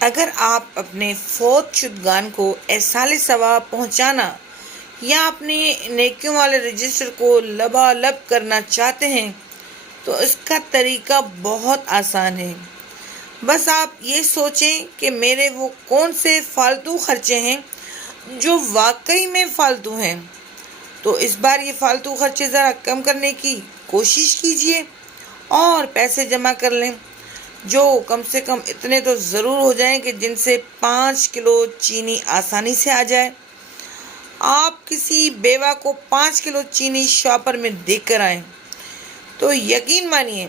اگر آپ اپنے فوت شدگان کو ایصال ثواب پہنچانا یا اپنے نیکیوں والے رجسٹر کو لبالب کرنا چاہتے ہیں تو اس کا طریقہ بہت آسان ہے۔ بس آپ یہ سوچیں کہ میرے وہ کون سے فالتو خرچے ہیں جو واقعی میں فالتو ہیں، تو اس بار یہ فالتو خرچے ذرا کم کرنے کی کوشش کیجئے اور پیسے جمع کر لیں، جو کم سے کم اتنے تو ضرور ہو جائیں کہ جن سے 5 کلو چینی آسانی سے آ جائے۔ آپ کسی بیوہ کو 5 کلو چینی شاپر میں دے کر آئیں تو یقین مانیے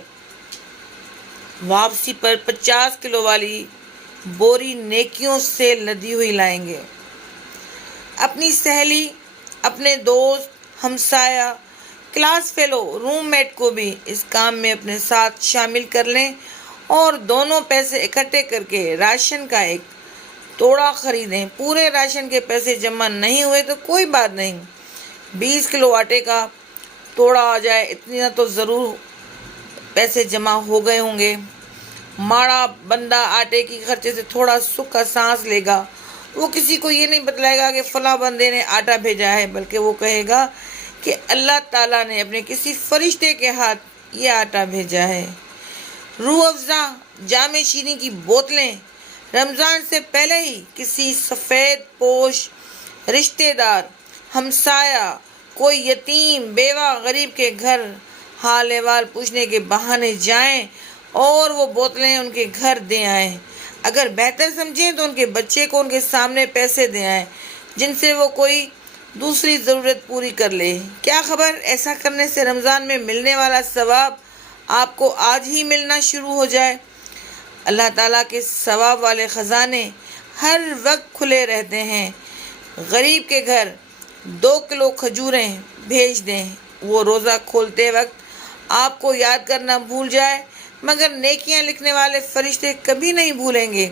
واپسی پر 50 کلو والی بوری نیکیوں سے لدی ہوئی لائیں گے۔ اپنی سہیلی، اپنے دوست، ہمسایہ، کلاس فیلو، روم میٹ کو بھی اس کام میں اپنے ساتھ شامل کر لیں اور دونوں پیسے اکٹھے کر کے راشن کا ایک توڑا خریدیں۔ پورے راشن کے پیسے جمع نہیں ہوئے تو کوئی بات نہیں، 20 کلو آٹے کا توڑا آ جائے، اتنا تو ضرور پیسے جمع ہو گئے ہوں گے۔ ماڑا بندہ آٹے کی خرچے سے تھوڑا سکھ کا سانس لے گا۔ وہ کسی کو یہ نہیں بتلائے گا کہ فلاں بندے نے آٹا بھیجا ہے، بلکہ وہ کہے گا کہ اللہ تعالیٰ نے اپنے کسی فرشتے کے ہاتھ یہ آٹا بھیجا ہے۔ روح افزا جام شیریں کی بوتلیں رمضان سے پہلے ہی کسی سفید پوش رشتہ دار، ہمسایہ، کوئی یتیم، بیوہ، غریب کے گھر حال احوال پوچھنے کے بہانے جائیں اور وہ بوتلیں ان کے گھر دے آئیں۔ اگر بہتر سمجھیں تو ان کے بچے کو ان کے سامنے پیسے دے آئیں جن سے وہ کوئی دوسری ضرورت پوری کر لے۔ کیا خبر ایسا کرنے سے رمضان میں ملنے والا ثواب آپ کو آج ہی ملنا شروع ہو جائے۔ اللہ تعالیٰ کے ثواب والے خزانے ہر وقت کھلے رہتے ہیں۔ غریب کے گھر 2 کلو کھجوریں بھیج دیں، وہ روزہ کھولتے وقت آپ کو یاد کرنا بھول جائے مگر نیکیاں لکھنے والے فرشتے کبھی نہیں بھولیں گے۔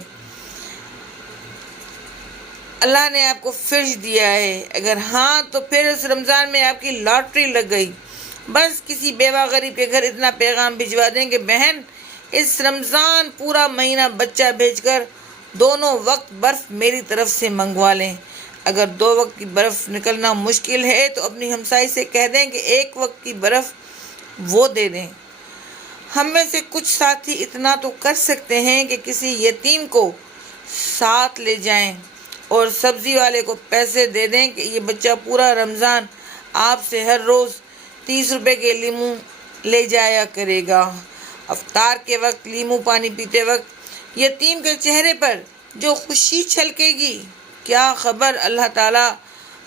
اللہ نے آپ کو فرش دیا ہے، اگر ہاں تو پھر اس رمضان میں آپ کی لاٹری لگ گئی۔ بس کسی بیوہ غریب کے گھر اتنا پیغام بھجوا دیں کہ بہن اس رمضان پورا مہینہ بچہ بھیج کر دونوں وقت برف میری طرف سے منگوا لیں۔ اگر 2 وقت کی برف نکلنا مشکل ہے تو اپنی ہمسائی سے کہہ دیں کہ 1 وقت کی برف وہ دے دیں۔ ہم میں سے کچھ ساتھی اتنا تو کر سکتے ہیں کہ کسی یتیم کو ساتھ لے جائیں اور سبزی والے کو پیسے دے دیں کہ یہ بچہ پورا رمضان آپ سے ہر روز 30 روپے کے لیمو لے جایا کرے گا۔ افطار کے وقت لیمو پانی پیتے وقت یتیم کے چہرے پر جو خوشی چھلکے گی، کیا خبر اللہ تعالیٰ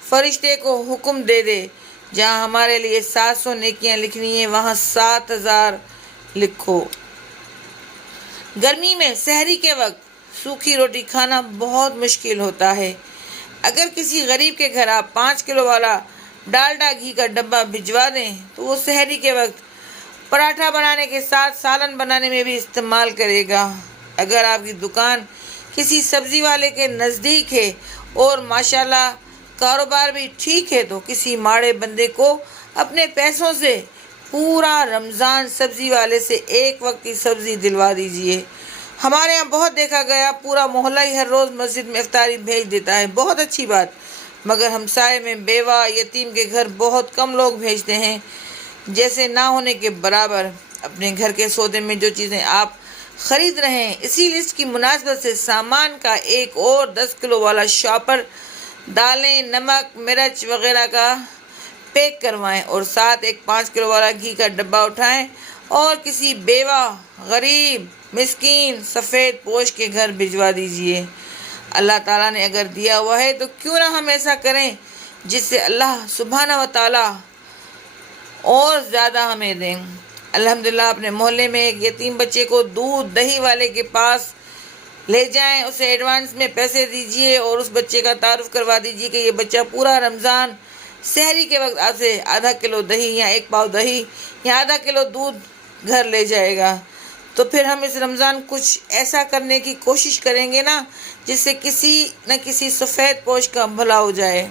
فرشتے کو حکم دے دے جہاں ہمارے لیے 700 نیکیاں لکھنی ہیں وہاں 7000 لکھو۔ گرمی میں سحری کے وقت سوکھی روٹی کھانا بہت مشکل ہوتا ہے۔ اگر کسی غریب کے گھر آپ 5 کلو والا ڈالڈا گھی کا ڈبہ بھجوا دیں تو وہ سحری کے وقت پراٹھا بنانے کے ساتھ سالن بنانے میں بھی استعمال کرے گا۔ اگر آپ کی دکان کسی سبزی والے کے نزدیک ہے اور ماشاءاللہ کاروبار بھی ٹھیک ہے تو کسی ماڑے بندے کو اپنے پیسوں سے پورا رمضان سبزی والے سے 1 وقت کی سبزی دلوا دیجئے۔ ہمارے یہاں بہت دیکھا گیا، پورا محلہ ہی ہر روز مسجد میں افطاری بھیج دیتا ہے، بہت اچھی بات، مگر ہمسائے میں بیوہ یتیم کے گھر بہت کم لوگ بھیجتے ہیں، جیسے نہ ہونے کے برابر۔ اپنے گھر کے سودے میں جو چیزیں آپ خرید رہے ہیں اسی لسٹ کی مناسبت سے سامان کا ایک اور 10 کلو والا شاپر دالیں، نمک، مرچ وغیرہ کا پیک کروائیں اور ساتھ ایک 5 کلو والا گھی کا ڈبہ اٹھائیں اور کسی بیوہ، غریب، مسکین، سفید پوش کے گھر بھجوا دیجئے۔ اللہ تعالیٰ نے اگر دیا ہوا ہے تو کیوں نہ ہم ایسا کریں جس سے اللہ سبحانہ و تعالیٰ اور زیادہ ہمیں دیں۔ الحمدللہ اپنے محلے میں ایک یتیم بچے کو دودھ دہی والے کے پاس لے جائیں، اسے ایڈوانس میں پیسے دیجئے اور اس بچے کا تعارف کروا دیجئے کہ یہ بچہ پورا رمضان سحری کے وقت آپ سے آدھا کلو دہی یا 1 پاؤ دہی یا آدھا کلو دودھ گھر لے جائے گا۔ تو پھر ہم اس رمضان کچھ ایسا کرنے کی کوشش کریں گے نا جس سے کسی نہ کسی سفید پوش کا بھلا ہو جائے۔